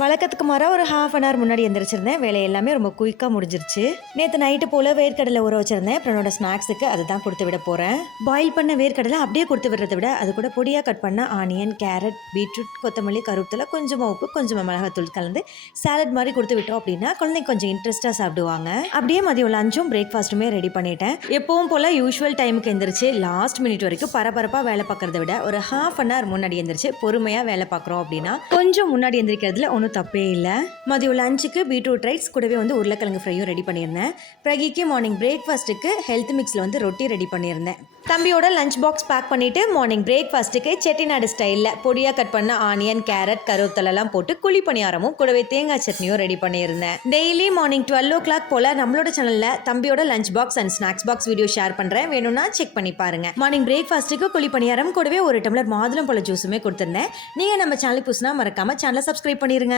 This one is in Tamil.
வழக்கத்துக்கு மாறாக ஒரு ஹாஃப் அன் ஹவர் முன்னாடி எந்திரிச்சிருந்தேன். வேலை எல்லாமே ரொம்ப குயிக்காக முடிஞ்சிருச்சு. நேற்று நைட்டு போல் வேர்க்கடலை ஊற வச்சிருந்தேன். அப்புறம் என்னோட ஸ்நாக்ஸுக்கு அதை தான் கொடுத்து விட போகிறேன். பாயில் பண்ண வேர்க்கடலை அப்படியே கொடுத்து விடுறதை விட அது கூட பொடியாக கட் பண்ண ஆனியன், கேரட், பீட்ரூட், கொத்தமல்லி, கருவேப்பிலை, கொஞ்சமாக உப்பு, கொஞ்சமாக மிளகாத்தூள் கலந்து சாலட் மாதிரி கொடுத்து விட்டோம் அப்படின்னா குழந்தைங்க கொஞ்சம் இன்ட்ரெஸ்ட்டாக சாப்பிடுவாங்க. அப்படியே மதியம் லஞ்சும் பிரேக்ஃபாஸ்ட்டுமே ரெடி பண்ணிட்டேன். எப்பவும் போல் யூஸ்வல் டைமுக்கு எந்திரிச்சு லாஸ்ட் மினிட் வரைக்கும் பரபரப்பாக வேலை பார்க்குறத விட ஒரு ஹாஃப் அன் ஹவர் முன்னாடி எந்திரிச்சு பொறுமையாக வேலை பார்க்குறோம் அப்படின்னா கொஞ்சம் முன்னாடி எந்திரிக்கிறதுல ஒன்றும் தப்பே இல்லை. மதியம் லஞ்சுக்கு பீட்ரூட் ரைஸ் கூடவே உருளைக்கிழங்கு ஃப்ரையும் ரெடி பண்ணியிருந்தேன். பிரகிக்கு மார்னிங் பிரேக்ஃபாஸ்ட்டுக்கு ஹெல்த் மிக்ஸில் ரொட்டி ரெடி பண்ணியிருந்தேன். தம்பியோட லஞ்ச் பாக்ஸ் பேக் பண்ணிவிட்டு மார்னிங் பிரேக்ஃபாஸ்ட்டுக்கு செட்டிநாடு ஸ்டைலில் பொடியாக கட் பண்ண ஆனியன், கேரட், கருவேப்பிலெல்லாம் போட்டு குழி பணியாரமும் கூடவே தேங்காய் சட்னியும் ரெடி பண்ணியிருந்தேன். டெய்லி மார்னிங் 12 o'clock போல் நம்மளோட சேனலில் தம்பியோட lunch box and snacks box video share பண்ணுறேன். வேணும்னா செக் பண்ணி பாருங்கள். மார்னிங் பிரேக்ஃபாஸ்ட்டுக்கு குழி பணியாரம் கூடவே ஒரு டம்ளர் மாதுளம் பழ ஜூஸுமே கொடுத்துருந்தேன். நீங்கள் நம்ம சேனலுக்கு புதுசுனா மறக்காமல் சேனலை சப்ஸ்கிரைப் பண்ணிடுங்க.